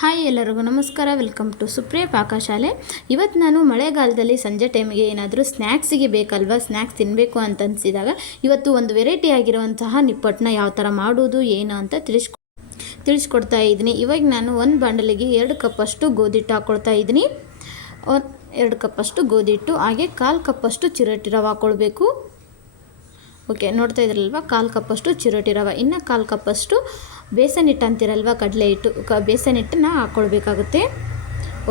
Hi ಎಲ್ಲರಿಗೂ ನಮಸ್ಕಾರ. Welcome to Supriya ಪಾಕಶಾಲೆ. ಇವತ್ತು ನಾನು ಮಳೆಗಾಲದಲ್ಲಿ ಸಂಜೆ ಟೈಮಿಗೆ ಏನಾದರೂ ಸ್ನ್ಯಾಕ್ಸಿಗೆ ಬೇಕಲ್ವ, ಸ್ನ್ಯಾಕ್ಸ್ ತಿನ್ನಬೇಕು ಅಂತ ಅನಿಸಿದಾಗ ಇವತ್ತು ಒಂದು ವೆರೈಟಿ ಆಗಿರುವಂತಹ ನಿಪ್ಪಟ್ಟನ್ನ ಯಾವ ಥರ ಮಾಡೋದು ಏನು ಅಂತ ತಿಳಿಸ್ಕೊಡ್ತಾ ಇದ್ದೀನಿ. ಇವಾಗ ನಾನು ಒಂದು ಬಾಂಡಲಿಗೆ 2 ಕಪ್ಪಷ್ಟು ಗೋಧಿ ಹಿಟ್ಟು ಹಾಕ್ಕೊಳ್ತಾ ಇದ್ದೀನಿ. 2 ಕಪ್ಪಷ್ಟು ಗೋಧಿ ಹಿಟ್ಟು, ಹಾಗೆ 1/4 ಕಪ್ಪಷ್ಟು ಚಿರೋಟಿ ರವೆ ಹಾಕ್ಕೊಳ್ಬೇಕು. ಓಕೆ, ನೋಡ್ತಾ ಇದ್ರಲ್ವ, 1/4 ಕಪ್ಪಷ್ಟು ಚಿರೋಟಿ ರವೆ, ಇನ್ನು 1/4 ಕಪ್ಪಷ್ಟು ಬೇಸನ್ ಹಿಟ್ಟು ಅಂತಿರಲ್ವ, ಕಡಲೆ ಹಿಟ್ಟು, ಬೇಸನ್ ಹಿಟ್ಟನ್ನ ಹಾಕ್ಕೊಳ್ಬೇಕಾಗುತ್ತೆ.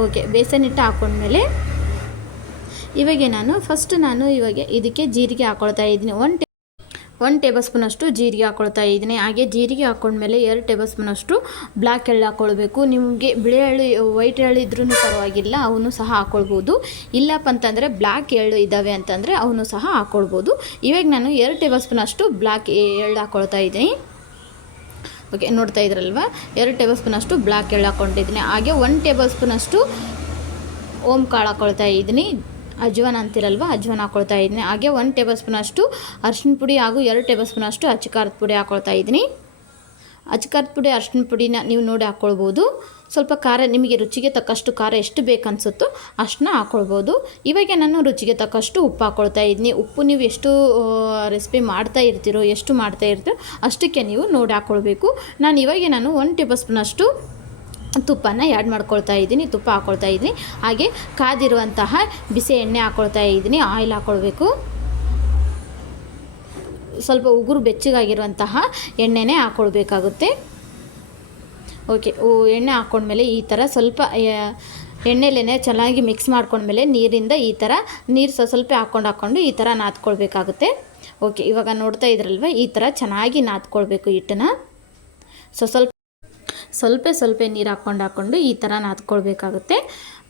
ಓಕೆ, ಬೇಸನ್ ಹಿಟ್ಟು ಹಾಕ್ಕೊಂಡ್ಮೇಲೆ ಇವಾಗ ನಾನು ಇವಾಗ ಇದಕ್ಕೆ ಜೀರಿಗೆ ಹಾಕ್ಕೊಳ್ತಾ ಇದ್ದೀನಿ. 1 ಟೇಬಲ್ ಸ್ಪೂನಷ್ಟು ಜೀರಿಗೆ ಹಾಕ್ಕೊಳ್ತಾ ಇದ್ದೀನಿ. ಹಾಗೆ ಜೀರಿಗೆ ಹಾಕ್ಕೊಂಡ್ಮೇಲೆ 2 ಟೇಬಲ್ ಸ್ಪೂನಷ್ಟು ಬ್ಲ್ಯಾಕ್ ಎಳ್ಳು ಹಾಕ್ಕೊಳ್ಬೇಕು. ನಿಮಗೆ ಬಿಳಿ ಎಳ್ಳು, ವೈಟ್ ಎಳ್ಳು ಇದ್ರೂ ಪರವಾಗಿಲ್ಲ, ಅವನು ಸಹ ಹಾಕ್ಕೊಳ್ಬೋದು. ಇಲ್ಲಪ್ಪ ಅಂತಂದರೆ ಬ್ಲ್ಯಾಕ್ ಎಳ್ಳು ಇದ್ದಾವೆ ಅಂತಂದರೆ ಅವನು ಸಹ ಹಾಕ್ಕೊಳ್ಬೋದು. ಇವಾಗ ನಾನು 2 ಟೇಬಲ್ ಸ್ಪೂನಷ್ಟು ಬ್ಲ್ಯಾಕ್ ಎಳ್ಳು ಹಾಕ್ಕೊಳ್ತಾ ಇದ್ದೀನಿ. ಓಕೆ, ನೋಡ್ತಾ ಇದ್ರಲ್ವ, 2 ಟೇಬಲ್ ಸ್ಪೂನಷ್ಟು ಬ್ಲ್ಯಾಕ್ ಎಳ್ಳು ಹಾಕ್ಕೊಂಡಿದ್ದೀನಿ. ಹಾಗೆ 1 ಟೇಬಲ್ ಸ್ಪೂನಷ್ಟು ಓಂ ಕಾಳು ಹಾಕ್ಕೊಳ್ತಾ ಇದ್ದೀನಿ. ಅಜ್ವಾನ ಅಂತಿರಲ್ವ, ಅಜ್ವಾನ ಹಾಕ್ಕೊಳ್ತಾ ಇದ್ದೀನಿ. ಹಾಗೆ 1 ಟೇಬಲ್ ಸ್ಪೂನಷ್ಟು ಅರಿಶಿನ ಪುಡಿ ಹಾಗೂ 2 ಟೇಬಲ್ ಸ್ಪೂನಷ್ಟು ಅಚ್ಚ ಖಾರದ ಪುಡಿ ಹಾಕ್ಕೊಳ್ತಾ ಇದ್ದೀನಿ. ಅಚ್ಚ ಖಾರದ ಪುಡಿ, ಅರಿಶಿನ ಪುಡಿನ ನೀವು ನೋಡಿ ಹಾಕ್ಕೊಳ್ಬೋದು. ಸ್ವಲ್ಪ ಖಾರ, ನಿಮಗೆ ರುಚಿಗೆ ತಕ್ಕಷ್ಟು ಖಾರ ಎಷ್ಟು ಬೇಕು ಅನಿಸುತ್ತೋ ಅಷ್ಟನ್ನ ಹಾಕ್ಕೊಳ್ಬೋದು. ಇವಾಗ ನಾನು ರುಚಿಗೆ ತಕ್ಕಷ್ಟು ಉಪ್ಪು ಹಾಕ್ಕೊಳ್ತಾ ಇದ್ದೀನಿ. ಉಪ್ಪು ನೀವು ಎಷ್ಟು ರೆಸಿಪಿ ಮಾಡ್ತಾ ಇರ್ತೀರೋ, ಎಷ್ಟು ಮಾಡ್ತಾ ಇರ್ತೀರೋ ಅಷ್ಟಕ್ಕೆ ನೀವು ನೋಡಿ ಹಾಕ್ಕೊಳ್ಬೇಕು. ನಾನು 1 ಟೇಬಲ್ ಸ್ಪೂನಷ್ಟು ತುಪ್ಪನ ಆ್ಯಡ್ ಮಾಡ್ಕೊಳ್ತಾ ಇದ್ದೀನಿ. ತುಪ್ಪ ಹಾಕ್ಕೊಳ್ತಾ ಇದ್ದೀನಿ. ಹಾಗೆ ಕಾದಿರುವಂತಹ ಬಿಸಿ ಎಣ್ಣೆ ಹಾಕ್ಕೊಳ್ತಾ ಇದ್ದೀನಿ. ಆಯಿಲ್ ಹಾಕ್ಕೊಳ್ಬೇಕು. ಸ್ವಲ್ಪ ಉಗುರು ಬೆಚ್ಚಗಾಗಿರುವಂತಹ ಎಣ್ಣೆನೇ ಹಾಕ್ಕೊಳ್ಬೇಕಾಗುತ್ತೆ. ಓಕೆ, ಎಣ್ಣೆ ಹಾಕ್ಕೊಂಡ್ಮೇಲೆ ಈ ಥರ ಸ್ವಲ್ಪ ಎಣ್ಣೆಲೇ ಚೆನ್ನಾಗಿ ಮಿಕ್ಸ್ ಮಾಡ್ಕೊಂಡ್ಮೇಲೆ ನೀರಿಂದ ಈ ಥರ ನೀರು ಸ್ವಲ್ಪ ಹಾಕ್ಕೊಂಡು ಈ ಥರ ನಾದ್ಕೊಳ್ಬೇಕಾಗುತ್ತೆ. ಓಕೆ, ಇವಾಗ ನೋಡ್ತಾ ಇದ್ರಲ್ವ, ಈ ಥರ ಚೆನ್ನಾಗಿ ನಾದ್ಕೊಳ್ಬೇಕು ಹಿಟ್ಟನ್ನ. ಸ್ವಲ್ಪ ನೀರು ಹಾಕ್ಕೊಂಡು ಈ ಥರ ನಾದ್ಕೊಳ್ಬೇಕಾಗುತ್ತೆ.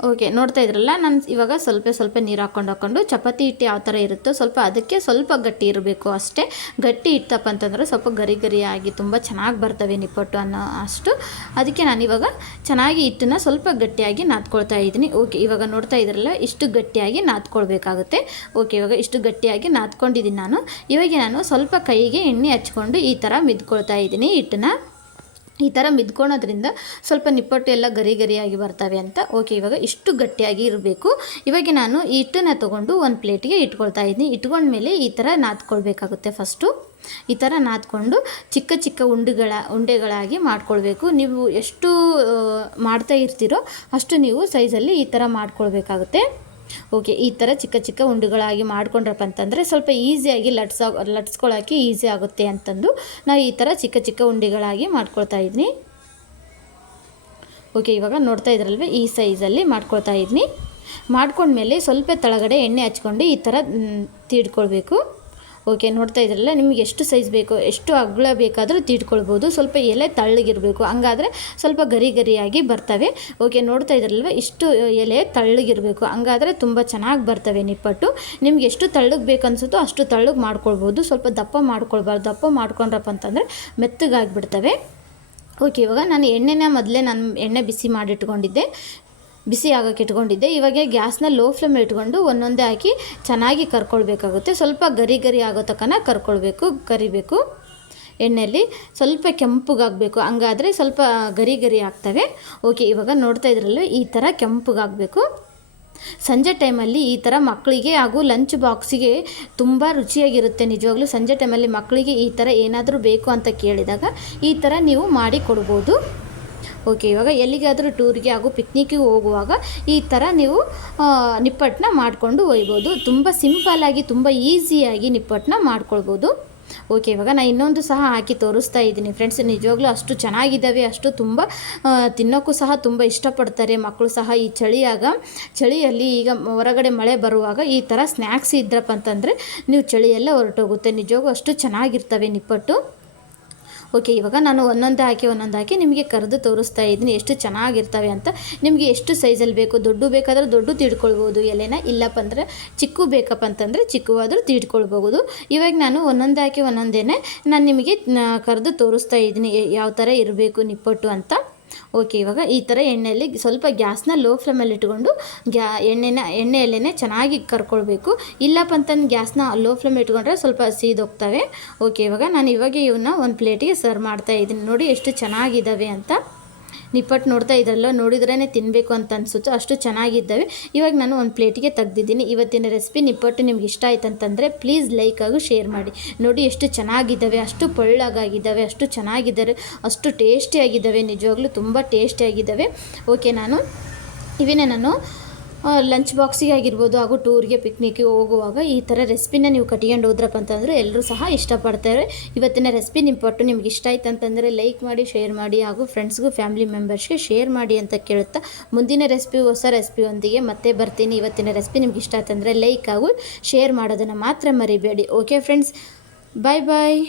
ಓಕೆ, ನೋಡ್ತಾ ಇದ್ರಲ್ಲ, ನಾನು ಇವಾಗ ಸ್ವಲ್ಪ ನೀರು ಹಾಕ್ಕೊಂಡು ಚಪಾತಿ ಹಿಟ್ಟು ಯಾವ ಥರ ಇರುತ್ತೋ ಅದಕ್ಕೆ ಸ್ವಲ್ಪ ಗಟ್ಟಿ ಇರಬೇಕು ಅಷ್ಟೇ. ಗಟ್ಟಿ ಇಟ್ಟಪ್ಪ ಅಂತಂದರೆ ಸ್ವಲ್ಪ ಗರಿಯಾಗಿ ತುಂಬ ಚೆನ್ನಾಗಿ ಬರ್ತವೆ ನಿಪ್ಪಟ್ಟು ಅನ್ನೋ ಅಷ್ಟು. ಅದಕ್ಕೆ ನಾನಿವಾಗ ಚೆನ್ನಾಗಿ ಹಿಟ್ಟನ್ನ ಸ್ವಲ್ಪ ಗಟ್ಟಿಯಾಗಿ ನಾದ್ಕೊಳ್ತಾ ಇದ್ದೀನಿ. ಓಕೆ, ಇವಾಗ ನೋಡ್ತಾ ಇದ್ರಲ್ಲ, ಇಷ್ಟು ಗಟ್ಟಿಯಾಗಿ ನಾದ್ಕೊಳ್ಬೇಕಾಗುತ್ತೆ. ಓಕೆ, ಇವಾಗ ಇಷ್ಟು ಗಟ್ಟಿಯಾಗಿ ನಾದ್ಕೊಂಡಿದ್ದೀನಿ ನಾನು. ಇವಾಗ ಸ್ವಲ್ಪ ಕೈಗೆ ಎಣ್ಣೆ ಹಚ್ಕೊಂಡು ಈ ಥರ ಮಿದ್ಕೊಳ್ತಾ ಇದ್ದೀನಿ ಹಿಟ್ಟನ್ನ. ಈ ಥರ ಮಿದ್ಕೊಳೋದ್ರಿಂದ ಸ್ವಲ್ಪ ನಿಪ್ಪಟ್ಟು ಎಲ್ಲ ಗರಿಯಾಗಿ ಬರ್ತವೆ ಅಂತ. ಓಕೆ, ಇವಾಗ ಇಷ್ಟು ಗಟ್ಟಿಯಾಗಿ ಇರಬೇಕು. ಇವಾಗ ನಾನು ಈ ಹಿಟ್ಟನ್ನು ತೊಗೊಂಡು ಒಂದು ಪ್ಲೇಟಿಗೆ ಇಟ್ಕೊಳ್ತಾ ಇದ್ದೀನಿ. ಇಟ್ಕೊಂಡ್ಮೇಲೆ ಈ ಥರ ನಾದ್ಕೊಳ್ಬೇಕಾಗುತ್ತೆ. ಫಸ್ಟು ಈ ಥರ ನಾದ್ಕೊಂಡು ಚಿಕ್ಕ ಉಂಡೆಗಳಾಗಿ ಮಾಡ್ಕೊಳ್ಬೇಕು. ನೀವು ಎಷ್ಟು ಮಾಡ್ತಾ ಇರ್ತೀರೋ ಅಷ್ಟು ನೀವು ಸೈಜಲ್ಲಿ ಈ ಥರ ಮಾಡ್ಕೊಳ್ಬೇಕಾಗುತ್ತೆ. ಓಕೆ, ಈ ಥರ ಚಿಕ್ಕ ಉಂಡೆಗಳಾಗಿ ಮಾಡ್ಕೊಂಡ್ರಪ್ಪ ಅಂತಂದರೆ ಸ್ವಲ್ಪ ಈಸಿಯಾಗಿ ಲಟ್ಸ್ಕೊಳ್ಳೋಕ್ಕೆ ಈಸಿ ಆಗುತ್ತೆ ಅಂತಂದು ನಾವು ಈ ಥರ ಚಿಕ್ಕ ಉಂಡೆಗಳಾಗಿ ಮಾಡ್ಕೊಳ್ತಾ ಇದ್ದೀನಿ. ಓಕೆ, ಇವಾಗ ನೋಡ್ತಾ ಇದ್ರಲ್ವ, ಈ ಸೈಜಲ್ಲಿ ಮಾಡ್ಕೊಳ್ತಾ ಇದ್ದೀನಿ. ಮಾಡ್ಕೊಂಡ್ಮೇಲೆ ಸ್ವಲ್ಪ ತಳಗಡೆ ಎಣ್ಣೆ ಹಚ್ಕೊಂಡು ಈ ಥರ ತೀಡ್ಕೊಳ್ಬೇಕು. ಓಕೆ, ನೋಡ್ತಾ ಇದ್ರಲ್ಲ, ನಿಮಗೆ ಎಷ್ಟು ಸೈಜ್ ಬೇಕೋ, ಎಷ್ಟು ಅಗಲ ಬೇಕಾದರೂ ತೀಡ್ಕೊಳ್ಬೋದು. ಸ್ವಲ್ಪ ಎಲೆ ತಳ್ಳಗಿರಬೇಕು, ಹಂಗಾದರೆ ಸ್ವಲ್ಪ ಗರಿಯಾಗಿ ಬರ್ತವೆ. ಓಕೆ, ನೋಡ್ತಾ ಇದ್ರಲ್ವ, ಇಷ್ಟು ಎಲೆ ತಳ್ಳಗಿರಬೇಕು, ಹಂಗಾದರೆ ತುಂಬ ಚೆನ್ನಾಗಿ ಬರ್ತವೆ ನಿಪ್ಪಟ್ಟು. ನಿಮ್ಗೆ ಎಷ್ಟು ತಳ್ಳಗೆ ಬೇಕು ಅನಿಸುತ್ತೋ ಅಷ್ಟು ತಳ್ಳಗೆ ಮಾಡ್ಕೊಳ್ಬೋದು. ಸ್ವಲ್ಪ ದಪ್ಪ ಮಾಡ್ಕೊಳ್ಬಾರ್ದು. ದಪ್ಪ ಮಾಡ್ಕೊಂಡ್ರಪ್ಪ ಅಂತಂದರೆ ಮೆತ್ತಗಾಗಿಬಿಡ್ತವೆ. ಓಕೆ, ಇವಾಗ ನಾನು ಎಣ್ಣೆ ಬಿಸಿ ಮಾಡಿಟ್ಕೊಂಡಿದ್ದೆ, ಬಿಸಿ ಆಗೋಕ್ಕೆ ಇಟ್ಕೊಂಡಿದ್ದೆ. ಇವಾಗ ಗ್ಯಾಸ್ನ ಲೋ ಫ್ಲೇಮ್ ಇಟ್ಕೊಂಡು ಒಂದೊಂದೇ ಹಾಕಿ ಚೆನ್ನಾಗಿ ಕರ್ಕೊಳ್ಬೇಕಾಗುತ್ತೆ. ಸ್ವಲ್ಪ ಗರಿ ಆಗೋ ತನಕ ಕರಿಬೇಕು. ಎಣ್ಣೆಯಲ್ಲಿ ಸ್ವಲ್ಪ ಕೆಂಪಗಾಗಬೇಕು, ಹಂಗಾದರೆ ಸ್ವಲ್ಪ ಗರಿ ಆಗ್ತವೆ. ಓಕೆ, ಇವಾಗ ನೋಡ್ತಾ ಇದ್ರಲ್ಲ, ಈ ಥರ ಕೆಂಪಗಾಗಬೇಕು. ಸಂಜೆ ಟೈಮಲ್ಲಿ ಈ ಥರ ಮಕ್ಕಳಿಗೆ ಹಾಗೂ ಲಂಚ್ ಬಾಕ್ಸಿಗೆ ತುಂಬ ರುಚಿಯಾಗಿರುತ್ತೆ. ನಿಜವಾಗ್ಲೂ ಸಂಜೆ ಟೈಮಲ್ಲಿ ಮಕ್ಕಳಿಗೆ ಈ ಥರ ಏನಾದರೂ ಬೇಕು ಅಂತ ಕೇಳಿದಾಗ ಈ ಥರ ನೀವು ಮಾಡಿ ಕೊಡ್ಬೋದು. ಓಕೆ, ಇವಾಗ ಎಲ್ಲಿಗಾದರೂ ಟೂರಿಗೆ ಹಾಗೂ ಪಿಕ್ನಿಕ್ಕಿಗೆ ಹೋಗುವಾಗ ಈ ಥರ ನೀವು ನಿಪ್ಪಟ್ಟನ್ನ ಮಾಡಿಕೊಂಡು ಒಯ್ಬೋದು. ತುಂಬ ಸಿಂಪಲ್ಲಾಗಿ, ತುಂಬ ಈಸಿಯಾಗಿ ನಿಪ್ಪಟ್ಟನ್ನ ಮಾಡ್ಕೊಳ್ಬೋದು. ಓಕೆ, ಇವಾಗ ನಾನು ಇನ್ನೊಂದು ಸಹ ಹಾಕಿ ತೋರಿಸ್ತಾ ಇದ್ದೀನಿ ಫ್ರೆಂಡ್ಸ್. ನಿಜವಾಗ್ಲೂ ಅಷ್ಟು ಚೆನ್ನಾಗಿದ್ದಾವೆ, ಅಷ್ಟು ತುಂಬ ತಿನ್ನೋಕ್ಕೂ ಸಹ ತುಂಬ ಇಷ್ಟಪಡ್ತಾರೆ ಮಕ್ಕಳು ಸಹ. ಈ ಚಳಿಯಲ್ಲಿ ಈಗ ಹೊರಗಡೆ ಮಳೆ ಬರುವಾಗ ಈ ಥರ ಸ್ನ್ಯಾಕ್ಸ್ ಇದ್ರಪ್ಪ ಅಂತಂದರೆ ನೀವು ಚಳಿಯೆಲ್ಲ ಹೊರಟೋಗುತ್ತೆ. ನಿಜವಾಗೂ ಅಷ್ಟು ಚೆನ್ನಾಗಿರ್ತವೆ ನಿಪ್ಪಟ್ಟು. ಓಕೆ, ಇವಾಗ ನಾನು ಒಂದೊಂದೇ ಹಾಕಿ ನಿಮಗೆ ಕರೆದು ತೋರಿಸ್ತಾ ಇದ್ದೀನಿ ಎಷ್ಟು ಚೆನ್ನಾಗಿರ್ತವೆ ಅಂತ. ನಿಮಗೆ ಎಷ್ಟು ಸೈಜಲ್ಲಿ ಬೇಕು, ದೊಡ್ಡ ಬೇಕಾದರೆ ದೊಡ್ಡ ತೀಡ್ಕೊಳ್ಬೋದು ಎಲೆನ, ಇಲ್ಲಪ್ಪ ಅಂದರೆ ಚಿಕ್ಕ ಬೇಕಪ್ಪ ಅಂತಂದರೆ ಚಿಕ್ಕವಾದರೂ ತೀಡ್ಕೊಳ್ಬೋದು. ಇವಾಗ ನಾನು ಒಂದೊಂದೇನೆ ನಾನು ನಿಮಗೆ ಕರೆದು ತೋರಿಸ್ತಾ ಇದ್ದೀನಿ ಯಾವ ಥರ ಇರಬೇಕು ನಿಪ್ಪಟ್ಟು ಅಂತ. ಓಕೆ, ಇವಾಗ ಈ ಥರ ಎಣ್ಣೆಯಲ್ಲಿ ಸ್ವಲ್ಪ ಗ್ಯಾಸ್ನ ಲೋ ಫ್ಲೇಮಲ್ಲಿ ಇಟ್ಕೊಂಡು ಎಣ್ಣೆಯಲ್ಲೇ ಚೆನ್ನಾಗಿ ಕರ್ಕೊಳ್ಬೇಕು. ಇಲ್ಲಪ್ಪ ಅಂತಂದು ಗ್ಯಾಸ್ನ ಲೋ ಫ್ಲೇಮ್ ಇಟ್ಕೊಂಡ್ರೆ ಸ್ವಲ್ಪ ಸೀದೋಗ್ತವೆ. ಓಕೆ, ಇವಾಗ ಇವನ್ನ ಒಂದು ಪ್ಲೇಟಿಗೆ ಸರ್ವ್ ಮಾಡ್ತಾ ಇದ್ದೀನಿ. ನೋಡಿ ಎಷ್ಟು ಚೆನ್ನಾಗಿದ್ದಾವೆ ಅಂತ. ನಿಪ್ಪಟ್ಟು ನೋಡ್ತಾ ಇದ್ರಲ್ಲ, ನೋಡಿದ್ರೇ ತಿನ್ನಬೇಕು ಅಂತ ಅನಿಸುತ್ತೋ ಅಷ್ಟು ಚೆನ್ನಾಗಿದ್ದಾವೆ. ಇವಾಗ ನಾನು ಒಂದು ಪ್ಲೇಟಿಗೆ ತೆಗ್ದಿದ್ದೀನಿ. ಇವತ್ತಿನ ರೆಸಿಪಿ ನಿಪ್ಪಟ್ಟು ನಿಮ್ಗೆ ಇಷ್ಟ ಆಯ್ತು ಅಂತಂದರೆ ಪ್ಲೀಸ್ ಲೈಕ್ ಹಾಗೂ ಶೇರ್ ಮಾಡಿ. ನೋಡಿ ಎಷ್ಟು ಚೆನ್ನಾಗಿದ್ದಾವೆ, ಅಷ್ಟು ಪೊಳ್ಳಗಾಗಿದ್ದಾವೆ, ಅಷ್ಟು ಚೆನ್ನಾಗಿದ್ದಾರೆ, ಅಷ್ಟು ಟೇಸ್ಟಿಯಾಗಿದ್ದಾವೆ. ನಿಜವಾಗ್ಲೂ ತುಂಬ ಟೇಸ್ಟಿಯಾಗಿದ್ದಾವೆ. ಓಕೆ, ಇವನ್ನೇ ನಾನು ಲಂಚ್ ಬಾಕ್ಸಿಗೆ ಆಗಿರ್ಬೋದು ಹಾಗೂ ಟೂರ್ಗೆ ಪಿಕ್ನಿಕ್ಗೆ ಹೋಗುವಾಗ ಈ ಥರ ರೆಸಿಪಿನ ನೀವು ಕಟ್ಕೊಂಡು ಹೋದ್ರಪ್ಪ ಅಂತಂದರೆ ಎಲ್ಲರೂ ಸಹ ಇಷ್ಟಪಡ್ತಾರೆ. ಇವತ್ತಿನ ರೆಸಿಪಿ ನಿಪ್ಪಟ್ಟು ನಿಮ್ಗೆ ಇಷ್ಟ ಆಯ್ತು ಅಂತಂದರೆ ಲೈಕ್ ಮಾಡಿ, ಶೇರ್ ಮಾಡಿ ಹಾಗೂ ಫ್ರೆಂಡ್ಸ್ಗೂ ಫ್ಯಾಮಿಲಿ ಮೆಂಬರ್ಸ್ಗೆ ಶೇರ್ ಮಾಡಿ ಅಂತ ಕೇಳುತ್ತಾ ಮುಂದಿನ ರೆಸಿಪಿ ಹೊಸ ರೆಸಿಪಿಯೊಂದಿಗೆ ಮತ್ತೆ ಬರ್ತೀನಿ. ಇವತ್ತಿನ ರೆಸಿಪಿ ನಿಮ್ಗೆ ಇಷ್ಟ ಆಯ್ತಂದರೆ ಲೈಕ್ ಹಾಗೂ ಶೇರ್ ಮಾಡೋದನ್ನು ಮಾತ್ರ ಮರಿಬೇಡಿ. ಓಕೆ ಫ್ರೆಂಡ್ಸ್, ಬಾಯ್ ಬಾಯ್.